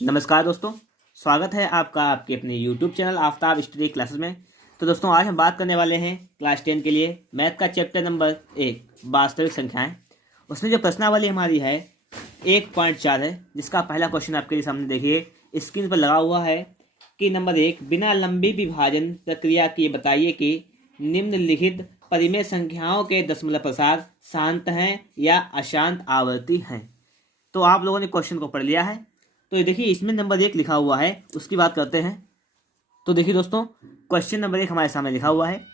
नमस्कार दोस्तों, स्वागत है आपका आपके अपने YouTube channel Aftab study classes में। तो दोस्तों आज हम बात करने वाले हैं क्लास 10 के लिए मैथ का चैप्टर नंबर 1 वास्तविक संख्याएं। उसमें जो प्रश्नावली हमारी है 1.4 है, जिसका पहला क्वेश्चन आपके सामने देखिए स्क्रीन पर लगा हुआ है कि नंबर 1, बिना लंबी विभाजन प्रक्रिया के बताइए कि निम्नलिखित परिमेय संख्याओं के दशमलव प्रसार शांत हैं या अशांत आवर्ती हैं। तो आप लोगों ने क्वेश्चन को पढ़ लिया है। तो ये देखिए इसमें नंबर 1 लिखा हुआ है, उसकी बात करते हैं। तो देखिए दोस्तों, क्वेश्चन नंबर 1 हमारे सामने लिखा हुआ है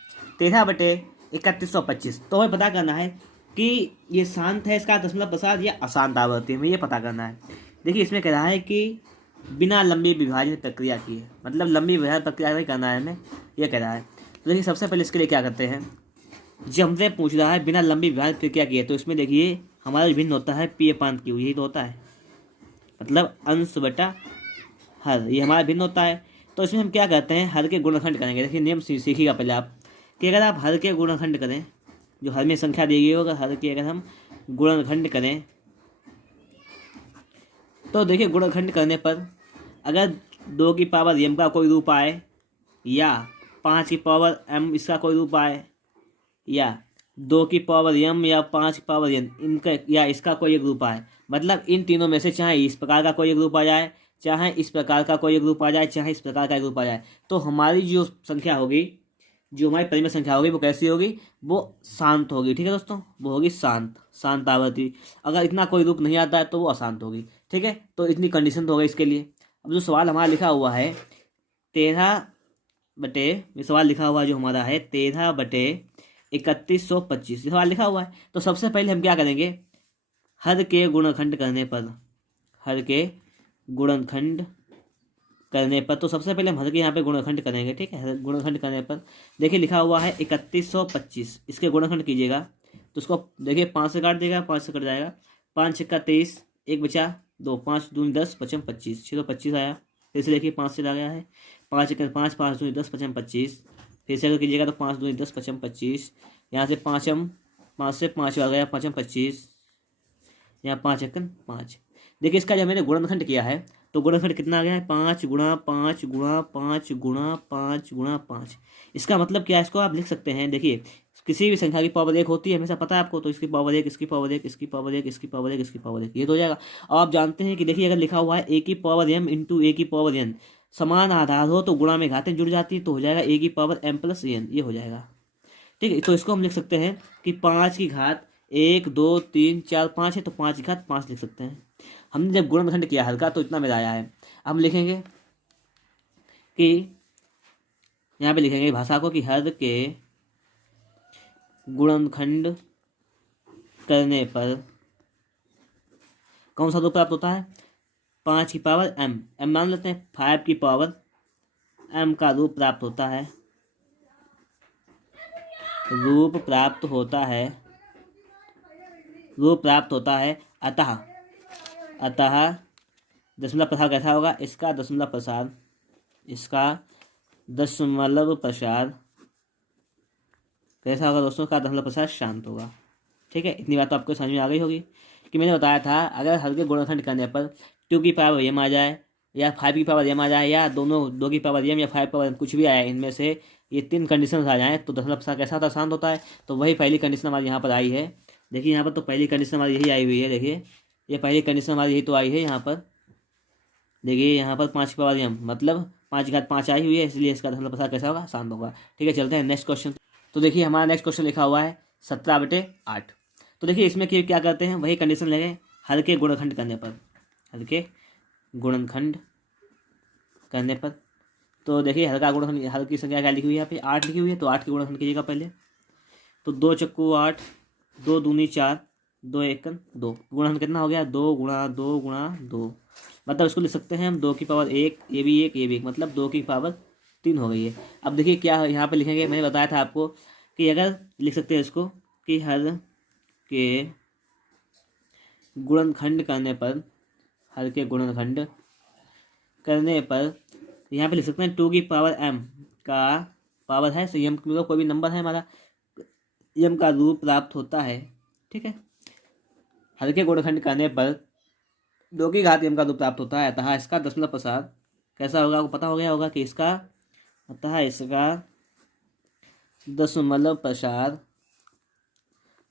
13/3125। तो हमें पता करना है कि ये शांत है, इसका दशमलव प्रसार या अशांत आवर्ती है, हमें ये पता करना है। देखिए इसमें कह रहा है कि बिना लंबी विभाजन प्रक्रिया की है, मतलब लंबी विभाजन प्रक्रिया नहीं करना है हमें, ये कह रहा है। तो देखिए सबसे पहले इसके लिए क्या करते हैं, जब हमसे पूछ रहा है बिना लंबी विभाजन प्रक्रिया की है, तो इसमें देखिए हमारा भिन्न होता है पी अपान क्यू, यही तो होता है, मतलब अंश बटा हर, ये हमारा भिन्न होता है। तो इसमें हम क्या करते हैं, हर के गुणनखंड करेंगे। देखिए नियम सीखिएगा पहले आप कि अगर आप हर के गुणनखंड करें, जो हर में संख्या दी गई होगा, हर के अगर हम गुणनखंड करें तो देखिए गुणनखंड करने पर अगर 2 की पावर m का कोई रूप आए या 5 की पावर m इसका कोई रूप आए या 2 की पावर m या 5 की पावर n इनका या इसका कोई एक रूप आए, मतलब इन तीनों में से चाहे इस प्रकार का कोई एक रूप आ जाए, चाहे इस प्रकार का कोई एक रूप आ जाए, चाहे इस प्रकार का एक रूप आ जाए, तो हमारी जो संख्या होगी, जो हमारी परिमेय संख्या होगी, वो कैसी होगी, वो शांत होगी। ठीक है दोस्तों, वो होगी शांत आवर्ती। अगर इतना कोई रूप नहीं आता है तो वो अशांत होगी। ठीक है, तो इतनी कंडीशन तो हो गई इसके लिए। अब जो सवाल हमारा लिखा हुआ है 13 ये सवाल लिखा हुआ जो हमारा है 13/3125 सवाल लिखा हुआ है। तो सबसे पहले हम क्या करेंगे, हर के गुणनखंड करने पर, हर के गुणनखंड करने पर, तो सबसे पहले हम हर के यहाँ पे गुणनखंड करेंगे। ठीक है, हर गुणनखंड करने पर देखिए लिखा हुआ है 3125, इसके गुणनखंड कीजिएगा तो उसको देखिए 5 से काट देगा, 5 से कट जाएगा, 5 छक्का 23, 1 बचा 2, 5 दूनी 10, 5 25, 6 तो 25 आया। फिर से देखिए 5 से आ गया है, 5 एक 5, 5 दूनी 10, 5 25, फिर से अगर कीजिएगा तो 5 दूनी 10, 5 25, यहाँ से 5 से 5 आ गया, 5 25, यहाँ 5 एक 5। देखिए इसका जब मैंने गुणनखंड किया है तो गुणनखंड कितना आ गया है, 5 गुणा 5 गुणा 5 गुणा 5 गुणा 5। इसका मतलब क्या है, इसको आप लिख सकते हैं। देखिए किसी भी संख्या की पावर 1 होती है, हमेशा पता है आपको, तो इसकी पावर 1, इसकी पावर 1, इसकी पावर 1, इसकी पावर 1, इसकी पावर 1, ये तो हो जाएगा। और आप जानते हैं कि देखिए अगर लिखा हुआ है a की पावर m इंटू a की पावर n, समान आधार हो तो गुणा में घातें जुड़ जाती है, तो हो जाएगा a की पावर m प्लस n, ये हो जाएगा। ठीक है, तो इसको हम लिख सकते हैं कि 5 की घात 1 2 3 4 5 है, तो 5 की घात 5 लिख सकते हैं। हमने जब गुणनखंड किया हल्का तो इतना मेरा आया है। अब लिखेंगे कि यहाँ पे लिखेंगे भाषा को कि हर के गुणनखंड करने पर कौन सा रूप प्राप्त होता है, 5 की पावर m मान लेते हैं, 5 की पावर m का रूप प्राप्त होता है, रूप प्राप्त होता है। अतः दशमलव प्रसार कैसा होगा, इसका दशमलव प्रसार कैसा होगा दोस्तों, का दशमलव प्रसार शांत होगा। ठीक है, इतनी बात तो आपको समझ में आ गई होगी कि मैंने बताया था अगर हर के गुणनखंड करने पर 2 की पावर m आ जाए या 5 की पावर m आ जाए या दोनों 2 की पावर m या 5 पावर m कुछ भी आए, इनमें से ये 3 कंडीशन आ जाएँ तो दशमलव प्रसार कैसा होता है, शांत होता है। तो वही पहली कंडीशन हमारी यहाँ पर आई है। देखिए यहाँ पर तो पहली कंडीशन हमारी यही आई हुई है। देखिए ये पहली कंडीशन हमारी यही तो आई है यहाँ पर। देखिए यहाँ पर 5 की पावर m मतलब 5 की घात 5 आई हुई है, इसलिए इसका दशमलव प्रसार कैसा होगा, शांत होगा। ठीक है, चलते हैं नेक्स्ट क्वेश्चन। तो देखिए हमारा नेक्स्ट क्वेश्चन लिखा हुआ है 17/8। तो देखिए इसमें क्या करते हैं, वही कंडीशन लेंगे हर के गुणनखंड करने पर, हर के गुणनखंड करने पर। तो देखिए हर का गुणनखंड, हर की संख्या क्या लिखी हुई है यहाँ पे, 8 लिखी हुई है, तो 8 के गुणनखंड कीजिएगा पहले। तो 2 चक्कू 8, 2 दूनी 4, 2 एक 2, गुणनखंड कितना हो गया, 2 गुणा 2 गुणा 2, मतलब इसको लिख सकते हैं हम 2 की पावर 1, ये भी 1, ये भी 1, मतलब 2 की पावर 3 हो गई है। अब देखिए क्या यहाँ पे लिखेंगे, मैंने बताया था आपको कि अगर लिख सकते हैं इसको कि हर के गुणनखंड करने पर, हर के गुणनखंड करने पर यहाँ पे लिख सकते हैं 2 की पावर m का पावर है, so m का कोई भी नंबर है हमारा, m का रूप प्राप्त होता है। ठीक है, हर के गुणनखंड करने पर दो की घात m का रूप प्राप्त होता है, अतः इसका दशमलव प्रसार कैसा होगा, आपको पता हो गया होगा कि इसका, अतः इसका दशमलव प्रसार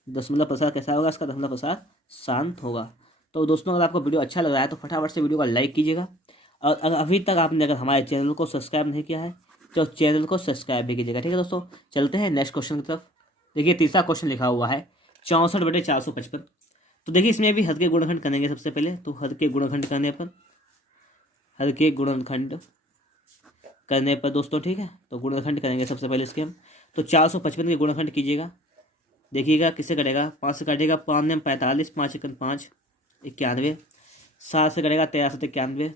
कैसा होगा, इसका दशमलव प्रसार शांत होगा। तो दोस्तों अगर आपको वीडियो अच्छा लग रहा है तो फटाफट से वीडियो को लाइक कीजिएगा, और अभी तक आपने अगर हमारे चैनल को सब्सक्राइब नहीं किया है तो चैनल को सब्सक्राइब भी कीजिएगा। ठीक है दोस्तों, चलते हैं नेक्स्ट क्वेश्चन की तरफ। देखिए तीसरा क्वेश्चन लिखा हुआ है 64/455। तो देखिए इसमें भी हद के गुणनखंड करेंगे सबसे पहले। तो हद के गुणनखंड करने पर, हद के गुणनखंड करने पर दोस्तों, ठीक है, तो गुणनखंड करेंगे सबसे पहले इसके हम। तो 455 के गुणनखंड कीजिएगा, देखिएगा किससे कटेगा, 5 से कटेगा, 5 ने 45, 5 एकन 5, 91, 7 से कटेगा, 13 से 91,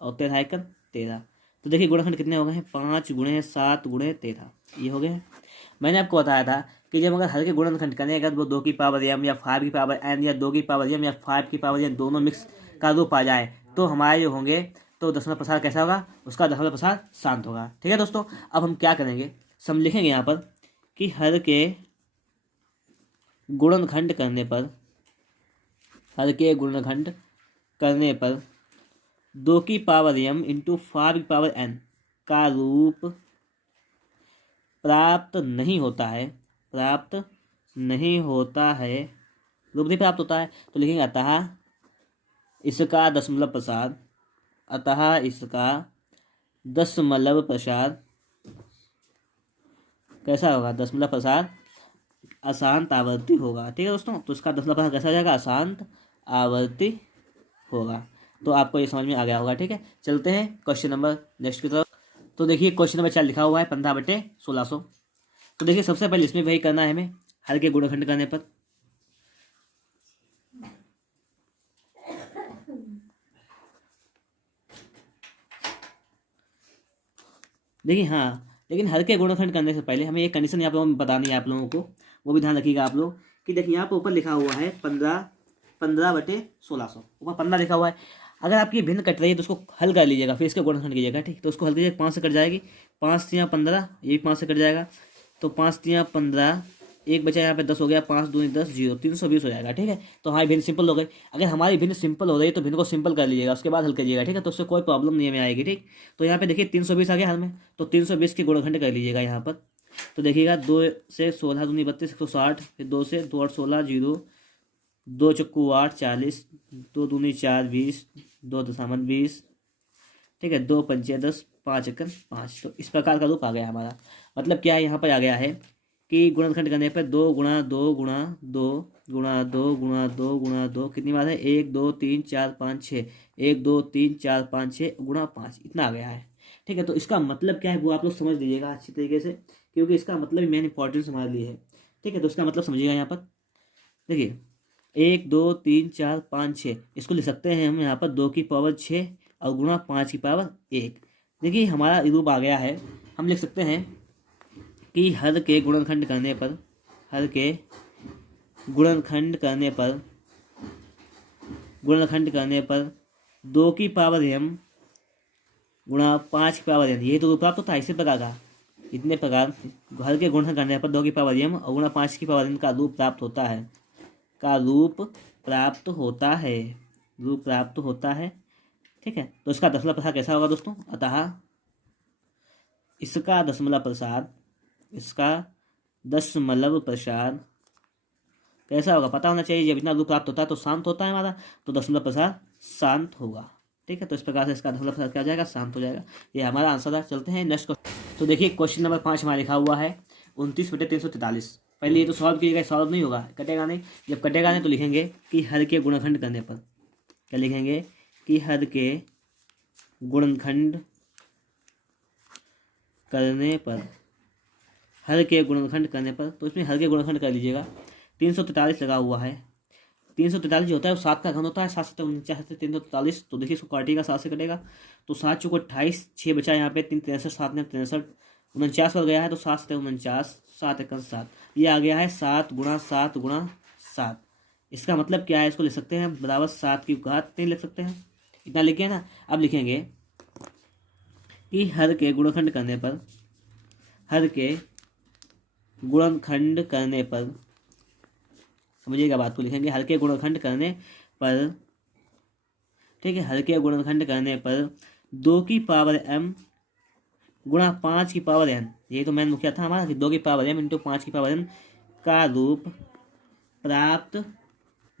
और 13 एकन 13। तो देखिए गुणनखंड कितने हो गए हैं, 5 गुणे 7 गुणे 13, ये हो गए हैं। मैंने आपको बताया था कि जब अगर हर के गुणनखंड करें, अगर वो 2 की पावर m या 5 की पावर n या 2 की पावर m या 5 की पावर n दोनों मिक्स का रूप आ जाए तो हमारे जो होंगे, तो दशमलव प्रसार कैसा होगा, उसका दशमलव प्रसार शांत होगा। ठीक है दोस्तों, अब हम क्या करेंगे, हम लिखेंगे यहाँ पर कि हर के गुणनखंड करने पर, हर के गुणनखंड करने पर 2 की पावर m इंटू 5 की पावर n का रूप प्राप्त नहीं होता है, प्राप्त नहीं होता है, रूप नहीं प्राप्त होता है। तो लिखेंगे अतः इसका दशमलव प्रसार, अतः इसका दशमलव प्रसार कैसा होगा, दशमलव प्रसार अशांत आवर्ती होगा। ठीक है दोस्तों, तो इसका दशमलव प्रसार कैसा हो जाएगा, अशांत आवर्ती होगा। तो आपको ये समझ में आ गया होगा। ठीक है, चलते हैं क्वेश्चन नंबर नेक्स्ट की तरफ। तो देखिए क्वेश्चन नंबर 4 लिखा हुआ है 15/1600। तो देखिए सबसे पहले इसमें वही करना है हमें, हर के गुणनखंड करने पर। देखिए हाँ, लेकिन हर के गुणनखंड करने से पहले हमें एक कंडीशन यहाँ पर बतानी है आप लोगों को, वो भी ध्यान रखिएगा आप लोग कि देखिए यहाँ पर ऊपर लिखा हुआ है 15/1600, ऊपर 15 लिखा हुआ है। अगर आपकी भिन्न कट रही है तो उसको हल कर लीजिएगा, फिर इसके गुणनखंड कीजिएगा। ठीक, तो उसको हल कीजिएगा, 5 से कट जाएगी, 5 3 15, ये भी 5 से कट जाएगा, तो 5 3 15, एक बचा यहाँ पे 10 हो गया, 5 दूनी 10, 0, 320 हो जाएगा। ठीक है, तो हमारी भिन्न सिंपल हो गई। अगर हमारी भिन्न सिंपल हो रही है तो भिन्न को सिंपल कर लीजिएगा, उसके बाद हल करिएगा। ठीक है, तो उससे कोई प्रॉब्लम नहीं हमें आएगी। ठीक, तो यहाँ पे देखिए 320 आ गया हल में, तो 320 के गुणनखंड कर लीजिएगा यहाँ पर। तो देखिएगा 2 से 16 दूनी 32, 160, फिर 2 से 2 8 16, 0, 2 चक्कू 8 40, 2 दूनी 4 20, 2 दशामलव 20, ठीक है, 2 पंचे 10, 5 एकम 5। तो इस प्रकार का रूप आ गया हमारा। मतलब क्या है, यहाँ पर आ गया है कि गुणनखंड करने पर 2 गुणा 2 गुणा 2 गुणा 2 गुणा 2 गुणा 2 कितनी बार है, 1 2 3 4 5 6, 1 2 3 4 5 6 गुणा 5, इतना आ गया है। ठीक है, तो इसका मतलब क्या है वो आप लोग समझ लीजिएगा अच्छी तरीके से, क्योंकि इसका मतलब मेन इंपॉर्टेंस हमारे लिए है। ठीक है, तो इसका मतलब समझिएगा यहाँ पर। देखिए 1 2 3 4 5 6, इसको लिख सकते हैं हम यहाँ पर 2 की पावर 6 और गुणा 5 की पावर 1। देखिए हमारा रूप आ गया है। हम लिख सकते हैं कि हर के गुणनखंड करने पर, हर के गुणनखंड करने पर, गुणनखंड करने पर 2 की पावर m गुणा 5 की पावर n, ये तो रूप प्राप्त होता है। इसी प्रकार का, इतने प्रकार हर के गुणनखंड करने पर 2 की पावर m और गुणा 5 की पावर n का रूप प्राप्त होता है, का रूप प्राप्त होता है, रूप प्राप्त होता है। ठीक है, तो इसका दशमलव प्रसार कैसा होगा दोस्तों, अतः इसका दशमलव प्रसार, इसका दशमलव प्रसार कैसा होगा पता होना चाहिए। जब इतना रूप प्राप्त होता है तो शांत होता है हमारा, तो दशमलव प्रसार शांत होगा। ठीक है, तो इस प्रकार से इसका दशमलव प्रसार क्या हो जाएगा, शांत हो जाएगा। ये हमारा आंसर है। चलते हैं नेक्स्ट क्वेश्चन। तो देखिए क्वेश्चन नंबर 5 हमारा लिखा हुआ है 29/343। पहले ये तो सॉल्व कीजिएगा, सॉल्व नहीं होगा, कटेगा नहीं। जब कटेगा नहीं तो लिखेंगे कि हर के गुणनखंड करने पर, क्या लिखेंगे कि हर के गुणनखंड करने पर, हर के गुणनखंड करने पर, तो इसमें हर के गुणनखंड कर लीजिएगा। 343 लगा हुआ है, 343 जो होता है वो 7 का घन होता है, 7 7 49 से 343। तो देखिए इसको काटिएगा, 7 से कटेगा तो 7 चौको 28, 6 बचा यहाँ पे 3 63, 7 ने 63, 49 पर गया है, तो 7 से 49, 7 एकम 7, ये आ गया है 7 गुणा 7 गुणा 7। इसका मतलब क्या है, इसको लिख सकते हैं बराबर 7 की घात 3 लिख सकते हैं, इतना लिखिए ना। अब लिखेंगे कि हर के गुणनखंड करने पर, हर के गुणनखंड करने पर, समझिएगा बात को, लिखेंगे हर के गुणनखंड करने पर ठीक है। हर के गुणनखंड करने पर 2 की पावर m गुणा 5 की पावर n, ये तो मैंने मुख्य था हमारा कि 2 की पावर m इंटू 5 की पावर n का रूप प्राप्त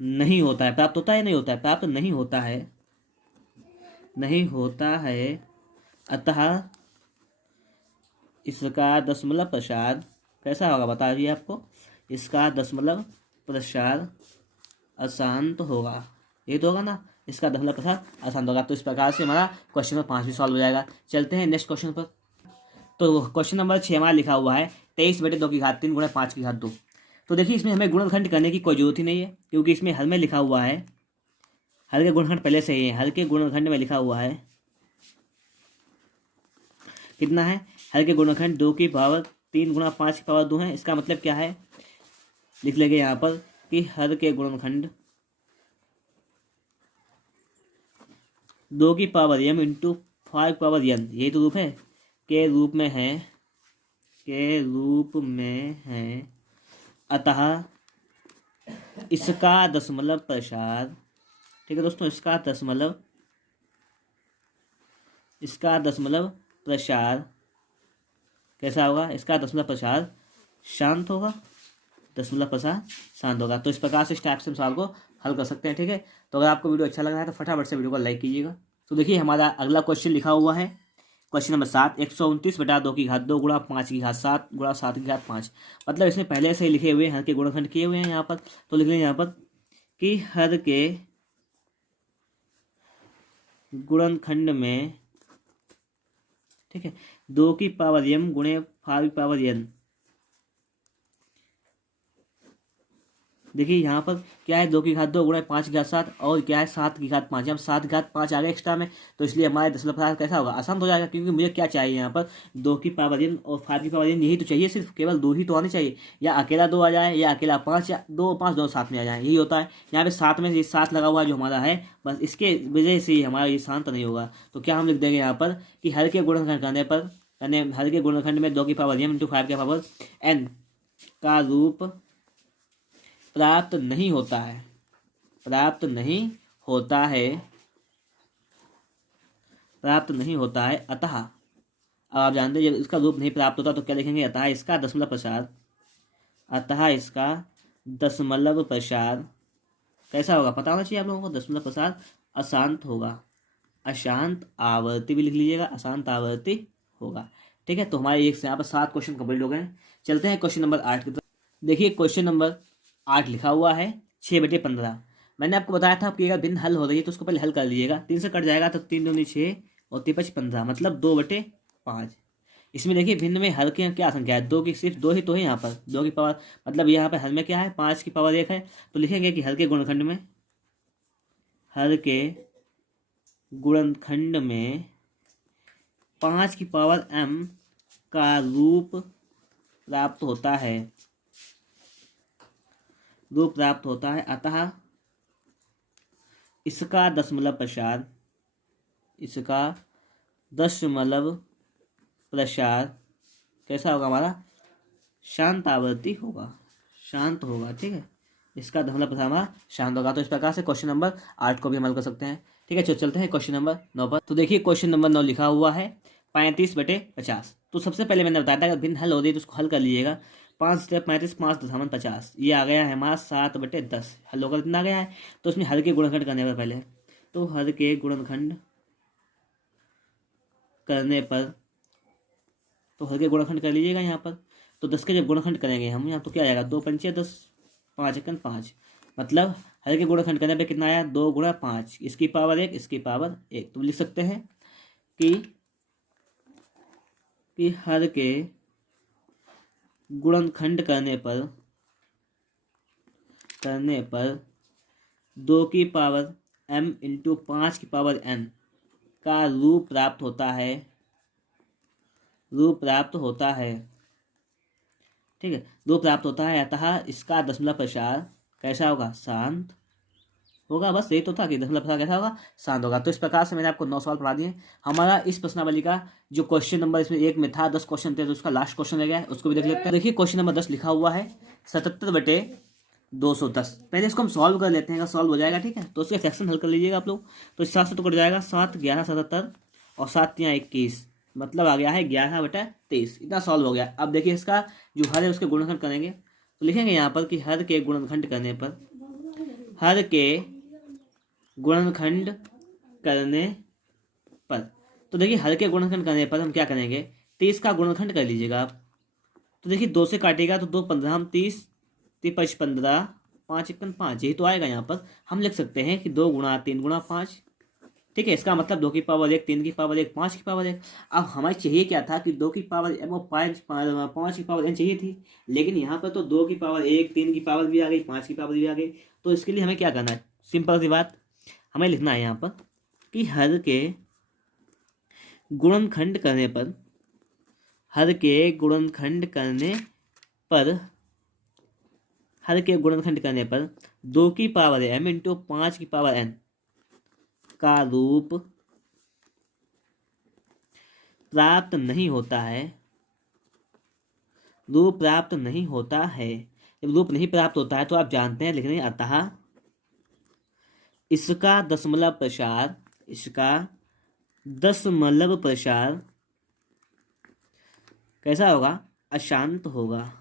नहीं होता है। प्राप्त होता है नहीं होता है? प्राप्त नहीं होता है, नहीं होता है। अतः इसका दशमलव प्रसार कैसा होगा बता दिए आपको। इसका दशमलव प्रसार अशांत होगा, ये तो होगा ना। इसका दशमलव प्रसार अशांत होगा। तो इस प्रकार से हमारा क्वेश्चन नंबर 5 भी सॉल्व हो जाएगा। चलते हैं नेक्स्ट क्वेश्चन पर। तो क्वेश्चन नंबर 6 हमारा लिखा हुआ है 23/2 गुणा 5/2। तो देखिए इसमें हमें गुणनखंड करने की कोई जरूरत ही नहीं है, क्योंकि इसमें हर में लिखा हुआ है, हर के गुणनखंड पहले से ही है। हर के गुणनखंड में लिखा हुआ है कितना है, हर के गुणनखंड 2 की पावर 3 गुणा 5 की पावर 2 है। इसका मतलब क्या है, लिख लेंगे यहाँ पर कि हर के गुणनखंड 2 की पावर m इंटू 5 की पावर n, यही तो रूप है, के रूप में है, के रूप में है। अतः इसका दशमलव प्रसार, ठीक है दोस्तों, इसका दशमलव प्रसार कैसा होगा, इसका दशमलव प्रसार शांत होगा, दशमलव प्रसार शांत होगा। तो इस प्रकार से इस टाइप से हम सवाल को हल कर सकते हैं, ठीक है। तो अगर आपको वीडियो अच्छा लग रहा है तो फटाफट से वीडियो को लाइक कीजिएगा। तो देखिए हमारा अगला क्वेश्चन लिखा हुआ है, क्वेश्चन नंबर 7, 129/2 गुणा 5/7 गुणा 7/5। मतलब इसमें पहले से ही लिखे हुए हर के गुणनखंड किए हुए हैं यहाँ पर। तो लिख लेंगे यहाँ पर कि हर के गुणनखंड में, ठीक है, 2 की पावर m गुणे 5 की पावर n। देखिए यहाँ पर क्या है, 2 की घात 2 गुणा 5 की घात 7 और क्या है 7 की घात 5। अब 7 की घात 5 आ गया एक्स्ट्रा में, तो इसलिए हमारे दशमलव प्रसार कैसा होगा, आसान हो जाएगा। क्योंकि मुझे क्या चाहिए यहाँ पर, 2 की पावर n और 5 की पावर n, यही तो चाहिए, सिर्फ केवल 2 ही तो आने चाहिए। या अकेला 2 आ जाए, या अकेला 5, या 2 5 दोनों साथ में आ जाए, यही होता है। यहाँ पे 7 में ये 7 लगा हुआ जो हमारा है, बस इसके वजह से ही हमारा ये शांत नहीं होगा। तो क्या हम लिख देंगे यहाँ पर कि हर के गुणनखंड करने पर, हर के गुणनखंड में 2 की पावर m इंटू 5 की पावर n का रूप प्राप्त नहीं होता है, प्राप्त नहीं होता है, प्राप्त नहीं होता है। अतः अब आप जानते हैं जब इसका रूप नहीं प्राप्त होता तो क्या लिखेंगे, अतः इसका दशमलव प्रसार, अतः इसका दशमलव प्रसार कैसा होगा पता होना चाहिए आप लोगों को। दशमलव प्रसार अशांत होगा, अशांत आवर्ती भी लिख लीजिएगा, अशांत आवर्ती होगा, ठीक है। तो हमारे एक से यहाँ पर 7 क्वेश्चन कंप्लीट हो गए। चलते हैं क्वेश्चन नंबर 8 की तरफ। देखिए क्वेश्चन नंबर 8 लिखा हुआ है 6/15। मैंने आपको बताया था कि अगर भिन्न हल हो रही है तो उसको पहले हल कर लीजिएगा। 3 से कट जाएगा तो 3 दूनी 6 और 3 15, मतलब 2/5। इसमें देखिए भिन्न में हल की क्या संख्या है, 2 की सिर्फ 2 ही तो है यहाँ पर, 2 की पावर, मतलब यहाँ पर हल में क्या है 5 की पावर 1 है। तो लिखेंगे कि हल के गुणनखंड में, हल के गुणनखंड में 5 की पावर m का रूप प्राप्त होता है, रूप प्राप्त होता है। अतः इसका दशमलव प्रसार, इसका दशमलव प्रसार कैसा होगा हमारा, शांत आवर्ती होगा, शांत होगा, ठीक है। इसका दशमलव प्रसार हमारा शांत होगा। तो इस प्रकार से क्वेश्चन नंबर 8 को भी हल कर सकते हैं, ठीक है। चलते हैं क्वेश्चन नंबर 9 पर। तो देखिए क्वेश्चन नंबर 9 लिखा हुआ है 35/50। तो सबसे पहले मैंने बताया था अगर भिन्न हल हो रही है तो उसको हल कर लीजिएगा। 5 से 35, 5×50, ये आ गया है हमारा 7/10। हल होकर कितना आ गया है, तो उसमें हर के गुणनखंड करने पर पहले, तो हर के गुणनखंड करने पर, तो हर के गुणनखंड कर लीजिएगा यहाँ पर। तो 10 के जब गुणनखंड करेंगे हम यहाँ, तो क्या आएगा, 2 पंचे 10, 5 एकन 5, मतलब हर के गुणनखंड करने पर कितना आया, 2 गुणा 5, इसकी पावर 1, इसकी पावर 1। तो लिख सकते हैं कि हर के गुणनखंड करने पर 2 की पावर m इंटू 5 की पावर n का रूप प्राप्त होता है, रूप प्राप्त होता है, ठीक है, रूप प्राप्त होता है। अतः इसका दशमलव प्रसार कैसा होगा, शांत होगा। बस यही तो था कि दशमलव प्रसार कैसा होगा, शांत होगा। तो इस प्रकार से मैंने आपको 9 सवाल पढ़ा दिए। हमारा इस प्रश्नावली का जो क्वेश्चन नंबर इसमें 1 में था, 10 क्वेश्चन थे, तो उसका लास्ट क्वेश्चन रह गया है, उसको भी देख लेते हैं। देखिए क्वेश्चन नंबर 10 लिखा हुआ है 77/2 210। पहले इसको हम सॉल्व कर लेते हैं, अगर सॉल्व हो जाएगा ठीक है तो उसके फ्रैक्शन हल कर लीजिएगा आप लोग। तो इस 7 से तो कट जाएगा, 7 11 77 और 7 यहाँ 21, मतलब आ गया है 11/23। इतना सॉल्व हो गया। अब देखिए इसका जो हर है उसके गुणनखंड करेंगे, तो लिखेंगे यहाँ पर कि हर के गुणनखंड करने पर, हर के गुणनखंड करने पर, तो देखिए हर के गुणनखंड करने पर हम क्या करेंगे, 30 का गुणनखंड कर लीजिएगा आप। तो देखिए 2 से काटेगा तो 2 15, हम 30 5 15, 5 1 5, यही तो आएगा। यहाँ पर हम लिख सकते हैं कि 2 गुणा 3 गुणा 5, ठीक है। इसका मतलब 2 की पावर 1, 3 की पावर 1, 5 की पावर 1। अब हमें चाहिए क्या था कि 2 की पावर वो 5 की पावर n चाहिए थी, लेकिन यहाँ पर तो 2 की पावर 1, 3 की पावर भी आ गई, 5 की पावर भी आ गई। तो इसके लिए हमें क्या करना है, सिंपल सी बात, हमें लिखना है यहाँ पर कि हर के गुणनखंड करने पर, हर के गुणनखंड करने पर, हर के गुणनखंड करने पर 2 की पावर m इंटू 5 की पावर n का रूप प्राप्त नहीं होता है, रूप प्राप्त नहीं होता है। जब रूप नहीं प्राप्त होता है तो आप जानते हैं लिखने, अतः इसका दशमलव प्रसार, इसका दशमलव प्रसार कैसा होगा, अशांत होगा,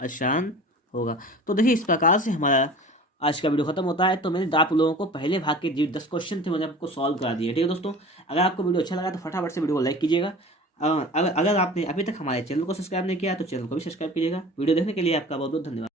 अशांत होगा। तो देखिए इस प्रकार से हमारा आज का वीडियो खत्म होता है। तो मैंने आप लोगों को पहले भाग के जो 10 क्वेश्चन थे मैंने आपको सॉल्व करा दिए, ठीक है दोस्तों। अगर आपको वीडियो अच्छा लगा तो फटाफट से वीडियो को लाइक कीजिएगा। अगर आपने अभी तक हमारे चैनल को सब्सक्राइब नहीं किया तो चैनल को भी सब्सक्राइब कीजिएगा। वीडियो देखने के लिए आपका बहुत बहुत धन्यवाद।